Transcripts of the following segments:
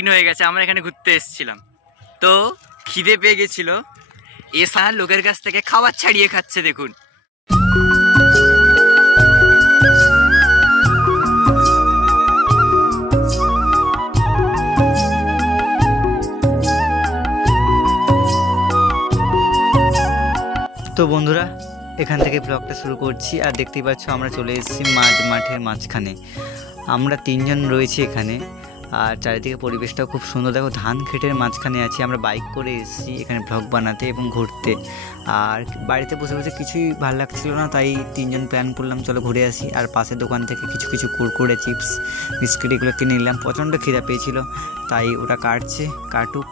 Scene হয়ে গেছে। আমরা এখানে ঘুরতে এসেছিলাম, তো খিদে পেয়ে গেছিল, এসা লোকের কাছ থেকে খাবার ছাড়িয়ে খাচ্ছে দেখুন। তো বন্ধুরা, এখান থেকে ব্লগটা শুরু করছি। আর দেখতেই পাচ্ছ আমরা চলে এসেছি মাঠের মাঝখানে। আমরা 3 জন রয়েছি এখানে, আর চারিদিকে পরিবেশটাও খুব সুন্দর। দেখো, ধান ক্ষেতের মাঝখানে আছি। আমরা বাইক করে এসেছি এখানে ব্লগ বানাতে এবং ঘুরতে। আর বাড়িতে বসে বসে কিছুই ভালো লাগছিল না, তাই 3 জন প্ল্যান করলাম চলো ঘুরে আসি। আর পাশের দোকান থেকে কিছু কুরকুরে, চিপস, বিস্কিট এগুলো কিনে নিলাম। প্রচণ্ড খিদা পেয়েছিল, তাই ওটা কাটুক।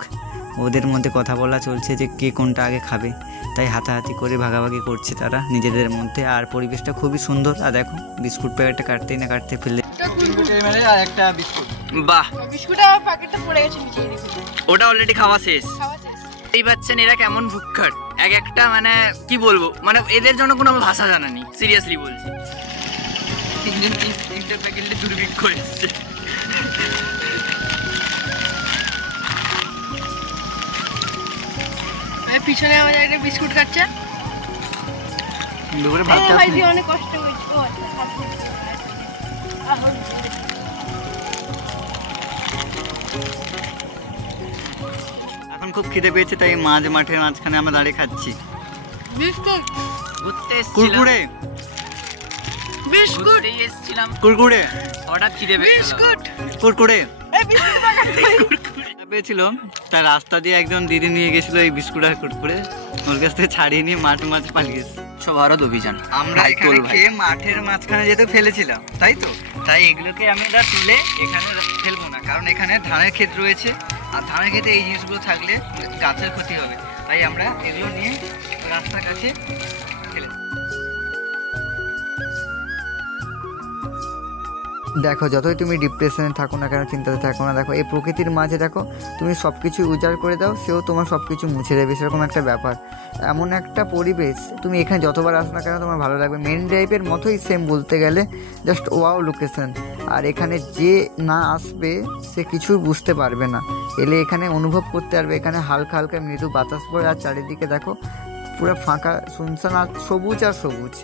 ওদের মধ্যে কথা বলা চলছে যে কে কোনটা আগে খাবে, তাই হাতাহাতি করে ভাগাভাগি করছে তারা নিজেদের মধ্যে। আর পরিবেশটা খুবই সুন্দর। আর দেখো, বিস্কুট প্যাকেটটা কাটতে ফেলে আর একটা বিস্কুট, বাহ, বিস্কুটের প্যাকেটটা পড়ে গেছে নিচে, ওটা অলরেডি খাওয়া শেষ। এই পাচ্ছেন এরা কেমন ভুক্কার, এক একটা মানে কি বলবো, মানে এদের জন্য কোনো ভাষা জানা নেই, সিরিয়াসলি বলছি। 3 জন প্যাকেটে দুর্ভিক্ষ এসছে। পিছনে আমাদের একটা বিস্কুট খাচ্ছে। অনেক কষ্ট হয়েছে। এখন খুব খিদে পেয়েছে, তাই মাঠের মাঝখানে আমরা দাঁড়িয়ে খাচ্ছি বিস্কুট। ঘুরতে কুরকুরে বিস্কুট এসেছিলাম, কুরকুরে হঠাৎ খিদে বিস্কুট কুরকুরে পেয়েছিল। তার রাস্তা দিয়ে একজন দিদি নিয়ে গেছিল এই বিস্কুট আর কুরকুরে, ওর কাছ থেকে ছাড়িয়ে নিয়ে মাঠে পালিয়েছে। ভারত অভিযান আমরা এখানে খেয়ে মাঠের মাঝখানে যেতে ফেলেছিলাম, তাই এগুলোকে আমি এবার তুলে এখানে ফেলবো না, কারণ এখানে ধানের ক্ষেত রয়েছে। আর ধানের ক্ষেতে এই জিনিসগুলো থাকলে গাছের ক্ষতি হবে, তাই আমরা এগুলো নিয়ে রাস্তার কাছে ফেলে। দেখো, যতই তুমি ডিপ্রেশনে থাকো না কেন, চিন্তাতে থাকো না, দেখো এই প্রকৃতির মাঝে দেখো তুমি সব কিছু উজাড় করে দাও, সেও তোমার সব কিছু মুছে দেবে, সেরকম একটা ব্যাপার। এমন একটা পরিবেশ, তুমি এখানে যতবার আসো না কেন তোমার ভালো লাগবে। মেন ড্রাইভের মতোই সেম বলতে গেলে, জাস্ট ওয়াও লোকেশন। আর এখানে যে না আসবে সে কিছু বুঝতে পারবে না, এলে এখানে অনুভব করতে পারবে। এখানে হালকা হালকা মৃদু বাতাস বয়, আর চারিদিকে দেখো পুরো ফাঁকা শুনশান, আর সবুজ আর সবুজ।